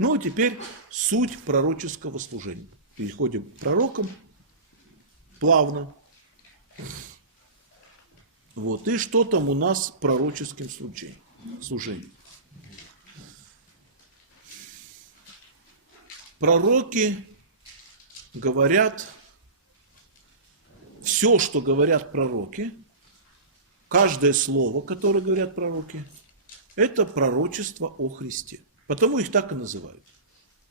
Ну, а теперь суть пророческого служения. Переходим к пророкам плавно. Вот. И что там у нас с пророческим служением? Пророки говорят, все, что говорят пророки, каждое слово, которое говорят пророки, это пророчество о Христе. Потому их так и называют,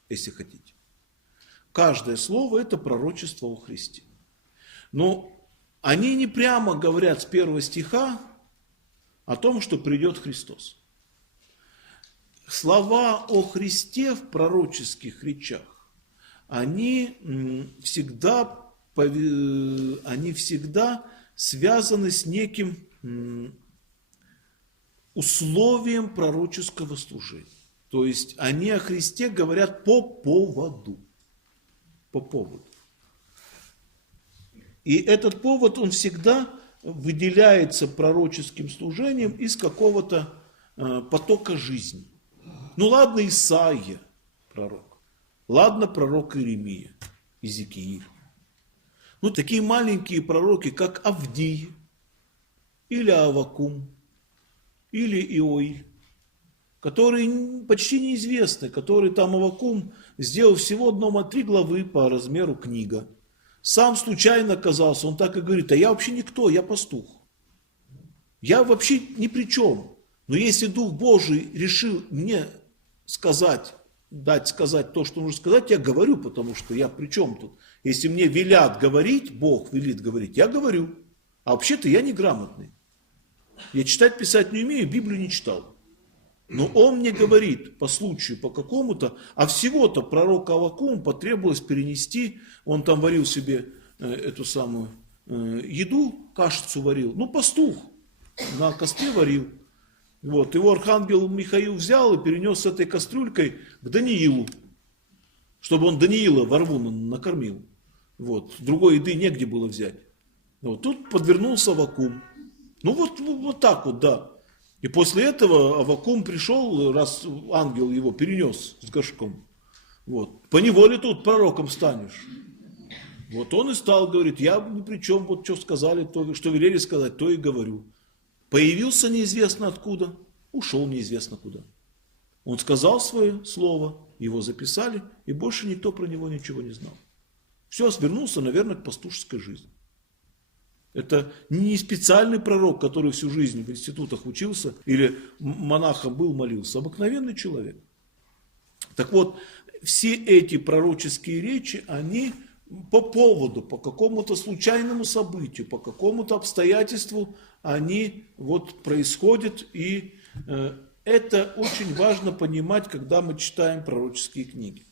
если хотите. Каждое слово это пророчество о Христе. Но они не прямо говорят с первого стиха о том, что придет Христос. Слова о Христе в пророческих речах, они всегда связаны с неким условием пророческого служения. То есть они о Христе говорят по поводу. По поводу. И этот повод, он всегда выделяется пророческим служением из какого-то потока жизни. Ну ладно, Исаия, пророк. Ладно, пророк Иеремия, Иезекииль. Ну, такие маленькие пророки, как Авдий, или Аввакум, или Иоиль, которые почти неизвестны, которые там Аввакум сделал всего 1-3 главы по размеру книга. Сам случайно оказался, он так и говорит, а я вообще никто, я пастух. Я вообще ни при чем. Но если Дух Божий решил мне дать сказать то, что нужно сказать, я говорю, потому что я при чем тут? Если мне велят говорить, Бог велит говорить, я говорю. А вообще-то я неграмотный. Я читать, писать не умею, Библию не читал. Но он мне говорит по случаю, по какому-то, а всего-то пророка Аввакум потребовалось перенести, он там варил себе эту самую еду, кашицу варил, ну пастух, на костре варил. Вот, его архангел Михаил взял и перенес с этой кастрюлькой к Даниилу, чтобы он Даниила во рву накормил. Вот, другой еды негде было взять. Вот, тут подвернулся Аввакум. Ну вот так вот, да. И после этого Аввакум пришел, раз ангел его перенес с горшком. Вот. Поневоле тут пророком станешь. Вот он и стал, говорит, я ни при чем, вот что сказали, то, что велели сказать, то и говорю. Появился неизвестно откуда, ушел неизвестно куда. Он сказал свое слово, его записали, и больше никто про него ничего не знал. Все, свернулся, наверное, к пастушеской жизни. Это не специальный пророк, который всю жизнь в институтах учился или монахом был, молился. Обыкновенный человек. Так вот, все эти пророческие речи, они по поводу, по какому-то случайному событию, по какому-то обстоятельству, они вот происходят. И это очень важно понимать, когда мы читаем пророческие книги.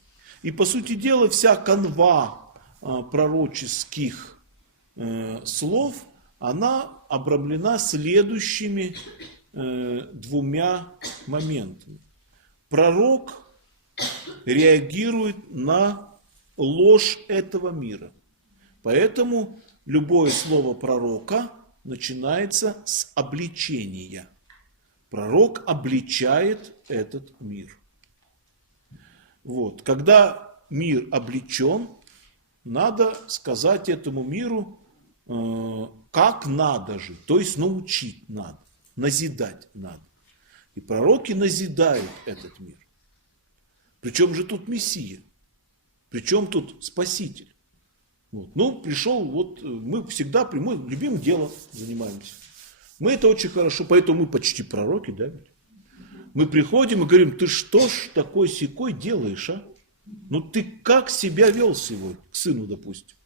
И по сути дела, вся канва пророческих слов, она обрамлена следующими 2 моментами. Пророк реагирует на ложь этого мира. Поэтому любое слово пророка начинается с обличения. Пророк обличает этот мир. Вот. Когда мир обличен, надо сказать этому миру, как надо жить, то есть научить надо, назидать надо. И пророки назидают этот мир. Причем же тут Мессия, причем тут Спаситель. Вот. Ну, пришел, вот мы любим делом занимаемся. Мы это очень хорошо, поэтому мы почти пророки, да? Мы приходим и говорим, ты что ж такой-сякой делаешь, а? Ну ты как себя вел сегодня, к сыну, допустим?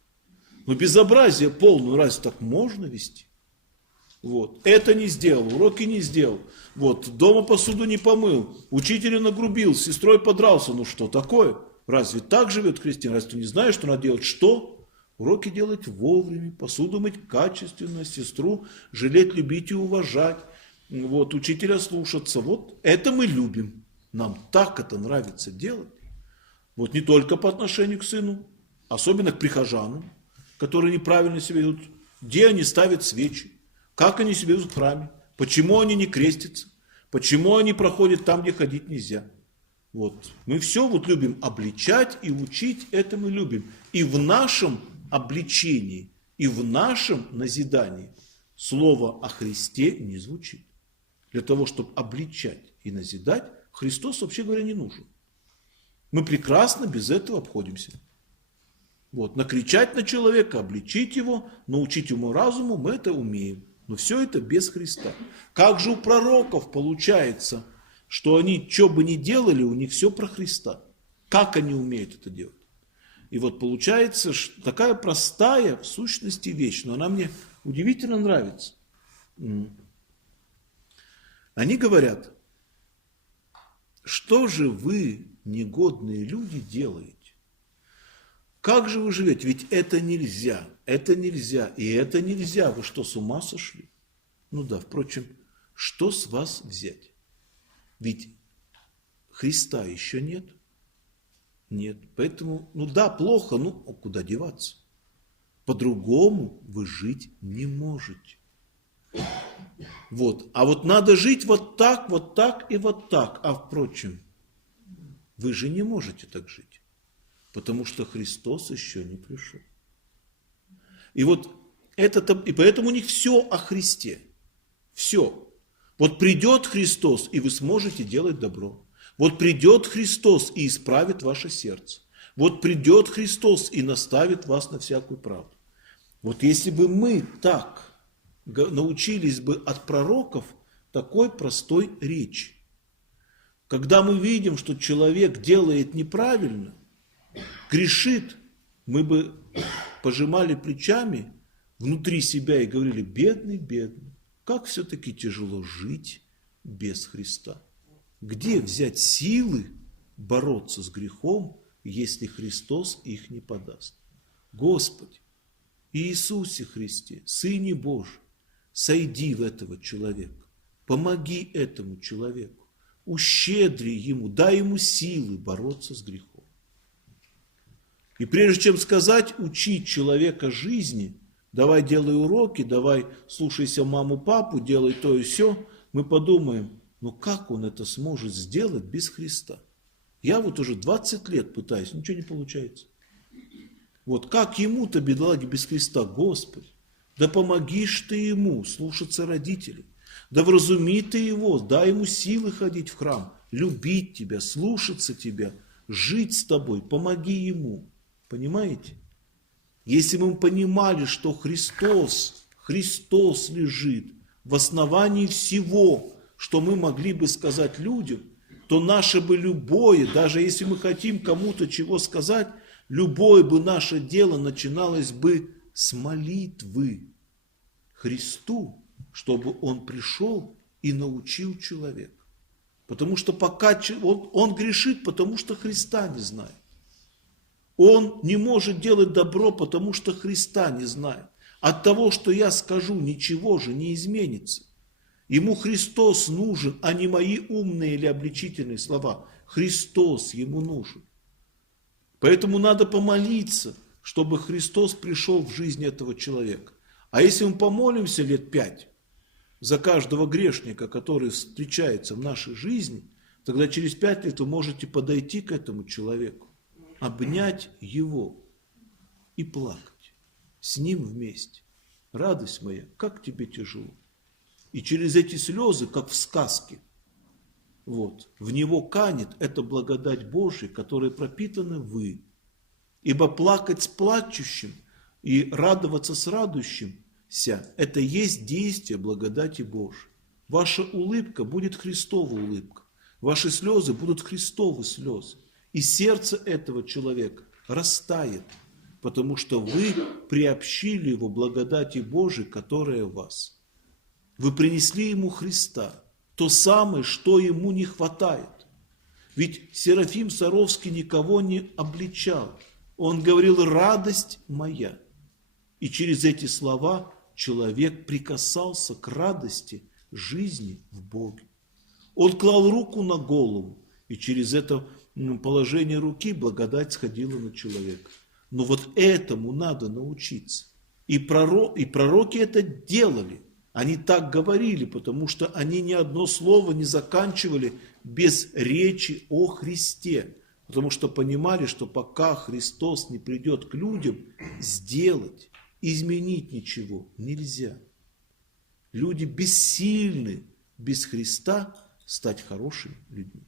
Ну безобразие полное, разве так можно вести? Вот. Это не сделал, уроки не сделал. Вот. Дома посуду не помыл, учителя нагрубил, с сестрой подрался. Ну что такое? Разве так живет христианин? Разве ты не знаешь, что надо делать? Что? Уроки делать вовремя, посуду мыть качественно, сестру жалеть, любить и уважать. Вот. Учителя слушаться. Вот это мы любим. Нам так это нравится делать. Вот не только по отношению к сыну, особенно к прихожанам, которые неправильно себя ведут. Где они ставят свечи? Как они себя ведут в храме? Почему они не крестятся? Почему они проходят там, где ходить нельзя? Вот. Мы все вот любим обличать и учить, это мы любим. И в нашем обличении, и в нашем назидании слово о Христе не звучит. Для того, чтобы обличать и назидать, Христос, вообще говоря, не нужен. Мы прекрасно без этого обходимся. Вот. Накричать на человека, обличить его, научить ему разуму, мы это умеем. Но все это без Христа. Как же у пророков получается, что они, что бы ни делали, у них все про Христа? Как они умеют это делать? И вот получается такая простая в сущности вещь, но она мне удивительно нравится. Они говорят, что же вы, негодные люди, делаете? Как же вы живете? Ведь это нельзя, и это нельзя. Вы что, с ума сошли? Ну да, впрочем, что с вас взять? Ведь Христа еще нет. Нет. Поэтому, ну да, плохо, ну куда деваться? По-другому вы жить не можете. Вот. А вот надо жить вот так и вот так. А впрочем, вы же не можете так жить. Потому что Христос еще не пришел. И вот и поэтому у них все о Христе. Все. Вот придет Христос, и вы сможете делать добро. Вот придет Христос и исправит ваше сердце. Вот придет Христос и наставит вас на всякую правду. Вот если бы мы так научились бы от пророков такой простой речи. Когда мы видим, что человек делает неправильно, грешит, мы бы пожимали плечами внутри себя и говорили: бедный, бедный, как все-таки тяжело жить без Христа. Где взять силы бороться с грехом, если Христос их не подаст? Господи, Иисусе Христе, Сыне Божий, сойди в этого человека, помоги этому человеку, ущедри ему, дай ему силы бороться с грехом. И прежде чем сказать, учить человека жизни, давай делай уроки, давай слушайся маму, папу, делай то и сё, мы подумаем, ну как он это сможет сделать без Христа? Я вот уже 20 лет пытаюсь, ничего не получается. Вот как ему-то, бедолаге, без Христа? Господи, да помогишь ты ему слушаться родителей, да вразуми ты его, дай ему силы ходить в храм, любить тебя, слушаться тебя, жить с тобой, помоги ему. Понимаете? Если бы мы понимали, что Христос лежит в основании всего, что мы могли бы сказать людям, то наше бы любое, даже если мы хотим кому-то чего сказать, любое бы наше дело начиналось бы с молитвы Христу, чтобы Он пришел и научил человека. Потому что пока он грешит, потому что Христа не знает. Он не может делать добро, потому что Христа не знает. От того, что я скажу, ничего же не изменится. Ему Христос нужен, а не мои умные или обличительные слова. Христос ему нужен. Поэтому надо помолиться, чтобы Христос пришел в жизнь этого человека. А если мы помолимся лет 5 за каждого грешника, который встречается в нашей жизни, тогда через 5 лет вы можете подойти к этому человеку, обнять его и плакать с ним вместе. Радость моя, как тебе тяжело. И через эти слезы, как в сказке, вот, в него канет эта благодать Божия, которой пропитаны вы. Ибо плакать с плачущим и радоваться с радующимся – это есть действие благодати Божией. Ваша улыбка будет Христова улыбка. Ваши слезы будут Христовы слезы. И сердце этого человека растает, потому что вы приобщили его благодати Божией, которая в вас. Вы принесли ему Христа, то самое, что ему не хватает. Ведь Серафим Саровский никого не обличал. Он говорил: радость моя. И через эти слова человек прикасался к радости жизни в Боге. Он клал руку на голову, и через это положение руки благодать сходила на человека. Но вот этому надо научиться. И пророки это делали. Они так говорили, потому что они ни одно слово не заканчивали без речи о Христе. Потому что понимали, что пока Христос не придет к людям, сделать, изменить ничего нельзя. Люди бессильны без Христа стать хорошими людьми.